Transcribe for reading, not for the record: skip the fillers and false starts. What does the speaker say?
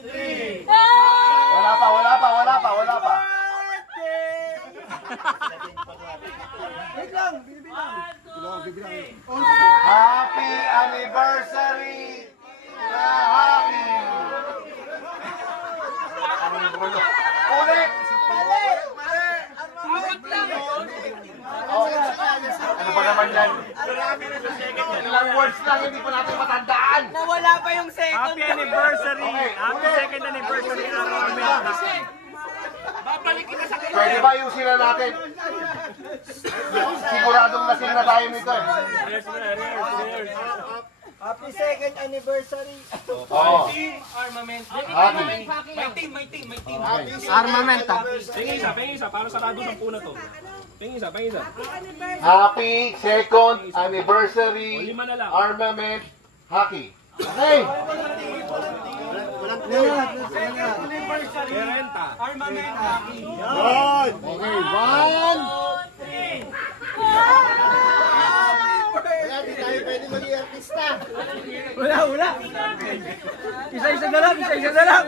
three. Wala pa. Wait lang, bibilang. Happy anniversary na Happy! Ulit! Ano ba naman yan? Ilang words lang, hindi pa natin matandaan. Nawala pa yung second. Happy anniversary! Okay, Happy second anniversary araw namin. Pwede ba ayusin na natin? Siguradong lasing na tayo nito eh. Happy second anniversary. Oo. Armament. Happy. My team. Armament Pingin isa, para sarado sa puna to. Pingin isa. Happy second anniversary Lima na lang. armament hockey. Okay. Merenta. Armament hockey. Okay, one. Di tayo pwede maging artista. Wala. Isa-isa na lang.